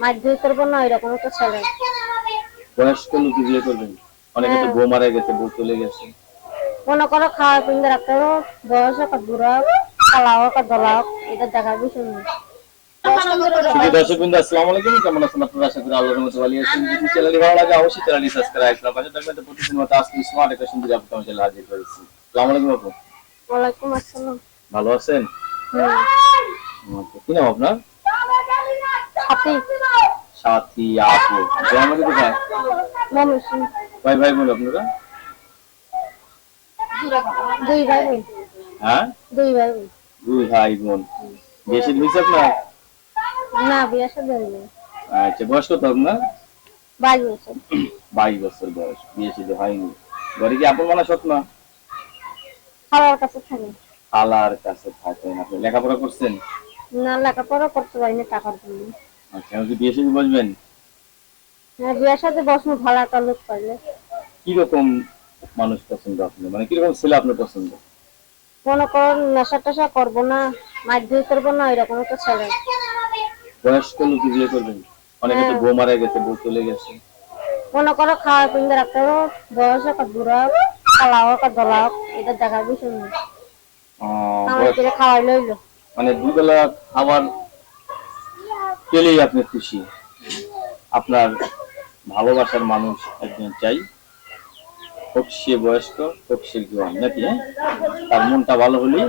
মারধর করব না এরকম একটা ছেলে। বয়স্ক লোক বিয়ে করবেন? অনেকে তো হ্যাঁ। বউ মারা গেছে বউ চলে গেছে। মনে করো খাওয়া পিন্দে রাখতে হবে বয়স হোক বুড়া হোক কালা হোক দলা হোক এটা দেখার বিষয় নেই দর্শক বিন্দু আসসালামু আলাইকুম। কেমন আছেন আপনারা? আশা করি আল্লাহর রহমতে ভালো আছেন। যদি চ্যানেলটি ভালো লাগে অবশ্যই চ্যানেলটি সাবস্ক্রাইব করুন পাশে থাকবেন। তো প্রতিদিন মতো আজকে স্মার্ট একটা সুন্দর আপনি আমার চ্যানেলে হাজির করেছি আসসালামু আলাইকুম আপু। ওয়ালাইকুম আসসালাম। ভালো আছেন? আচ্ছা, কি নাম আপনার? হাতি সাথী আপু কোথায়? ভাই ভাই বোন আপনারা? দুই ভাই বোন। হ্যাঁ? দুই ভাই বোন। দুই ভাই বোন। হয়েছে আপনার? না বিয়ে আচ্ছা বয়স কত আপনার? বাইশ বছর। বাইশ বছর বয়স বিয়ে শুধু হয়নি। ঘরে কি আপন মানা সৎ না? খাওয়ার কাছে থাকে। খালার কাছে থাকেন আপনি। লেখাপড়া করছেন? না লেখাপড়া করতে পারিনি টাকার জন্য। আচ্ছা আমি কি বিয়ে শুধু বসবেন? হ্যাঁ বিয়ের সাথে বসবো ভালো একটা লোক পাইলে কীরকম মানুষ পছন্দ আপনার মানে কীরকম ছেলে আপনার পছন্দ? মনে করো নেশা টেশা করব না মারধর করব না এরকম একটা ছেলে। বয়স্ক লোক বিয়ে করবেন? অনেকে তো হ্যাঁ। বউ মারা গেছে বউ চলে গেছে। মনে করো খাওয়া পিন্দে রাখতে হবে বয়স আর বুড়া কালা হোক আর দলা হোক এটা দেখার বিষয় করে খাওয়াই লইলো। মানে দুবেলা খাবার পেলেই আপনি খুশি। আপনার ভালোবাসার মানুষ একজন চাই। হোক সে বয়স্ক হোক সে জোয়ান। নাকি হ্যাঁ? তার মনটা ভালো হলেই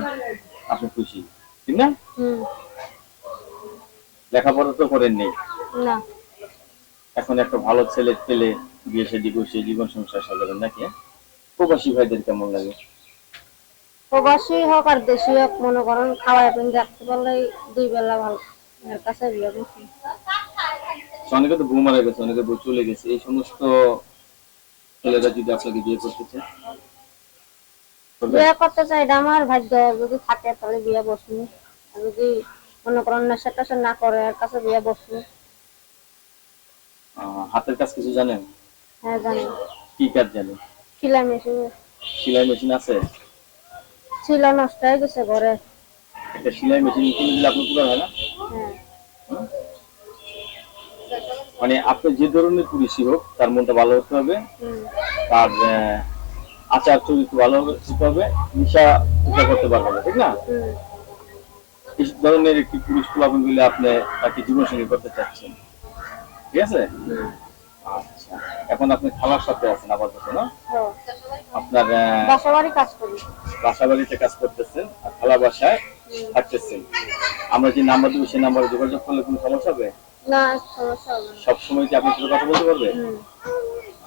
আপনি খুশি ঠিক না? লেখাপড়া তো করেননি না। এখন একটা ভালো ছেলে পেলে বিয়ে শাদী বসে জীবন সংসার সাজাবেন নাকি? প্রবাসী ভাইদের কেমন লাগে? প্রবাসী হোক আর দেশি হোক মনে করেন খাওয়াই পিন্দে রাখতে পারলে দুই বেলা ভালো। কাছে বিয়ে করছি অনেকে তো বউ মারা গেছে অনেকে বউ চলে গেছে এই সমস্ত ছেলেরা যদি আপনাকে বিয়ে করতে চায়? বিয়ে করতে চাই এটা আমার ভাগ্য। যদি থাকে তাহলে বিয়ে বসবো। যদি মনে করেন নেশা টেশা না করে এর কাছে বিয়ে বসবো। হাতের কাজ কিছু জানেন? হ্যাঁ জানি। কি কাজ জানেন? সেলাই মেশিন। সেলাই মেশিন আছে? ছিল নষ্ট হয়ে গেছে ঘরে। একটা সেলাই মেশিন কিনে দিলে আপনার পুরো হয় না? মানে আপনি যে ধরনের পুরুষই হোক তার মনটা ভালো হতে হবে। তার আচার চরিত্র ভালো হতে হবে নিশা পূজা করতে পারবে না ঠিক না? এই ধরনের একটি পুরুষ প্লাবন বলে আপনি তাকে জীবন সঙ্গী করতে চাচ্ছেন। ঠিক আছে? আচ্ছা। এখন আপনি খালার সাথে আছেন আপাতত না? আপনার আহ, বাসা বাড়ি কাজ করি। বাসা বাড়িতে কাজ করতেছেন আর খালা বাসায় থাকতেছেন। আমরা যে নাম্বার দেবো সেই নাম্বারে যোগাযোগ করলে কোনো সমস্যা হবে? না সমস্যা হবে সব সময় কি আপনার সাথে কথা বলতে পারবে?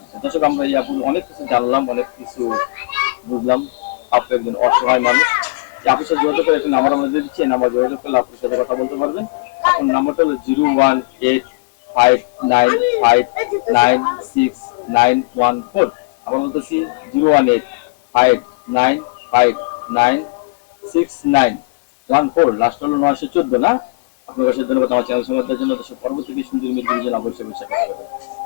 আচ্ছা, দর্শক আমরা এই আপুর অনেক কিছু জানলাম অনেক কিছু বুঝলাম। আপনি একজন অসহায় মানুষ। যে আপনার সাথে যোগাযোগ করে একটা নাম্বার আমরা দিচ্ছি। নাম্বার যোগাযোগ করলে আপনার সাথে কথা বলতে পারবেন। আপনার নাম্বারটা হলো zero one eight five nine five nine six nine one four. আমরা বলতেছি zero one eight five nine five nine six nine. One four last হলো নয়শো চোদ্দ, না আপনার কাছে ধন্যবাদ, আমার চ্যানেল সমাজের জন্য পরবর্তী সুন্দর জন্য অবশ্যই বলবেন।